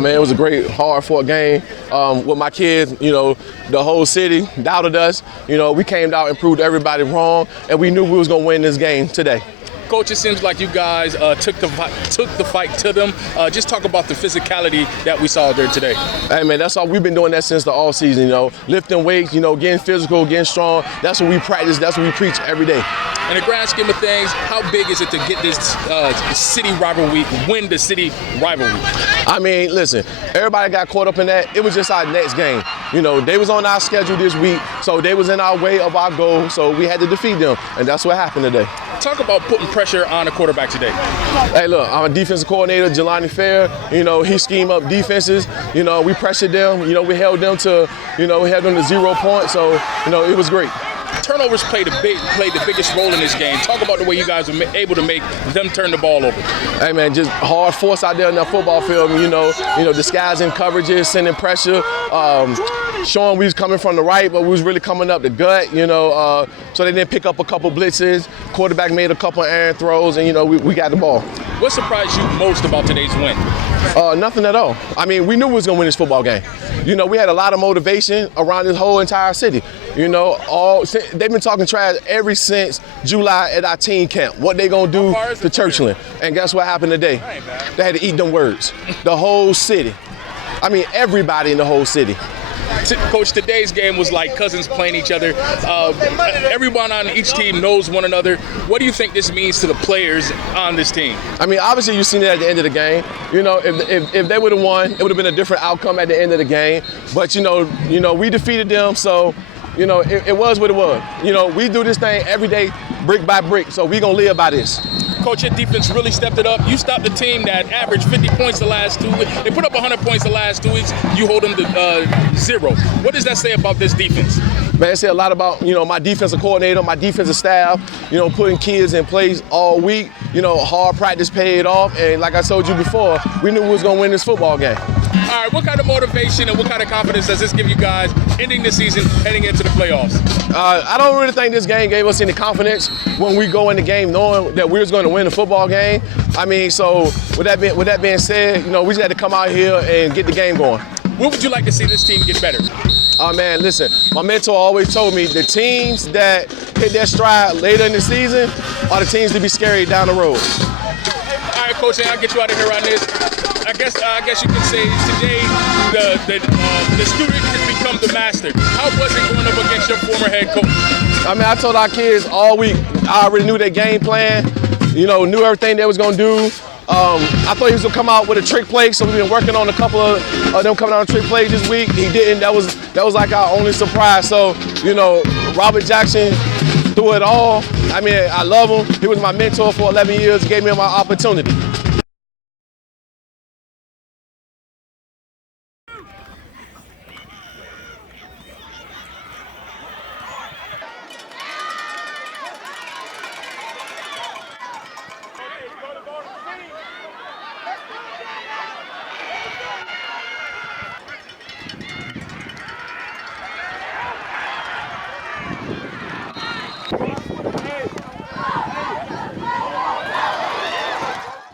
Man, it was a great, hard-fought game with my kids. You know, the whole city doubted us. You know, we came out and proved everybody wrong, and we knew we was going to win this game today. Coach, it seems like you guys took the fight to them. Just talk about the physicality that we saw there today. Hey, man, that's all. We've been doing that since the all season, you know, lifting weights, you know, getting physical, getting strong. That's what we practice. That's what we preach every day. In the grand scheme of things, how big is it to get this city rivalry, win the city rivalry? I mean, listen, everybody got caught up in that. It was just our next game. You know, they was on our schedule this week, so they was in our way of our goal, so we had to defeat them, and that's what happened today. Talk about putting pressure on the quarterback today. Hey, look, I'm a defensive coordinator, Jelani Fair. You know, he schemed up defenses. You know, we pressured them. You know, we held them to 0 points, so, you know, it was great. Turnovers played the biggest role in this game. Talk about the way you guys were able to make them turn the ball over. Hey, man, just hard force out there in that football field. You know, disguising coverages, sending pressure, showing we was coming from the right, but we was really coming up the gut. You know, so they didn't pick up a couple blitzes. Quarterback made a couple of errant throws, and you know, we got the ball. What surprised you most about today's win? Nothing at all. I mean, we knew we was gonna win this football game. You know, we had a lot of motivation around this whole entire city. You know, they've been talking trash ever since July at our team camp. What they gonna do to Churchland? And guess what happened today? They had to eat them words. The whole city. I mean, everybody in the whole city. Coach, today's game was like cousins playing each other. Everyone on each team knows one another. What do you think this means to the players on this team? I mean, obviously you've seen it at the end of the game. You know, if they would have won, it would have been a different outcome at the end of the game. But you know, we defeated them, so you know, it was what it was. You know, we do this thing every day, brick by brick. So we gonna live by this. Coach, your defense really stepped it up. You stopped the team that averaged 50 points the last 2 weeks. They put up 100 points the last 2 weeks. You hold them to 0. What does that say about this defense? Man, it said a lot about, you know, my defensive coordinator, my defensive staff, you know, putting kids in place all week. You know, hard practice paid off. And like I told you before, we knew we was going to win this football game. All right, what kind of motivation and what kind of confidence does this give you guys ending the season, heading into the playoffs? I don't really think this game gave us any confidence when we go in the game knowing that we was going to win the football game. I mean, so with that being said, you know, we just had to come out here and get the game going. What would you like to see this team get better? Oh, man, listen, my mentor always told me the teams that hit their stride later in the season are the teams to be scary down the road. All right, Coach, I'll get you out of here on this. I guess you can say today the student has become the master. How was it going up against your former head coach? I mean, I told our kids all week, I already knew their game plan, you know, knew everything they was going to do. I thought he was going to come out with a trick play, so we've been working on a couple of them coming out on trick plays this week. He didn't. That was like our only surprise. So, you know, Robert Jackson threw it all. I mean, I love him. He was my mentor for 11 years, gave me my opportunity.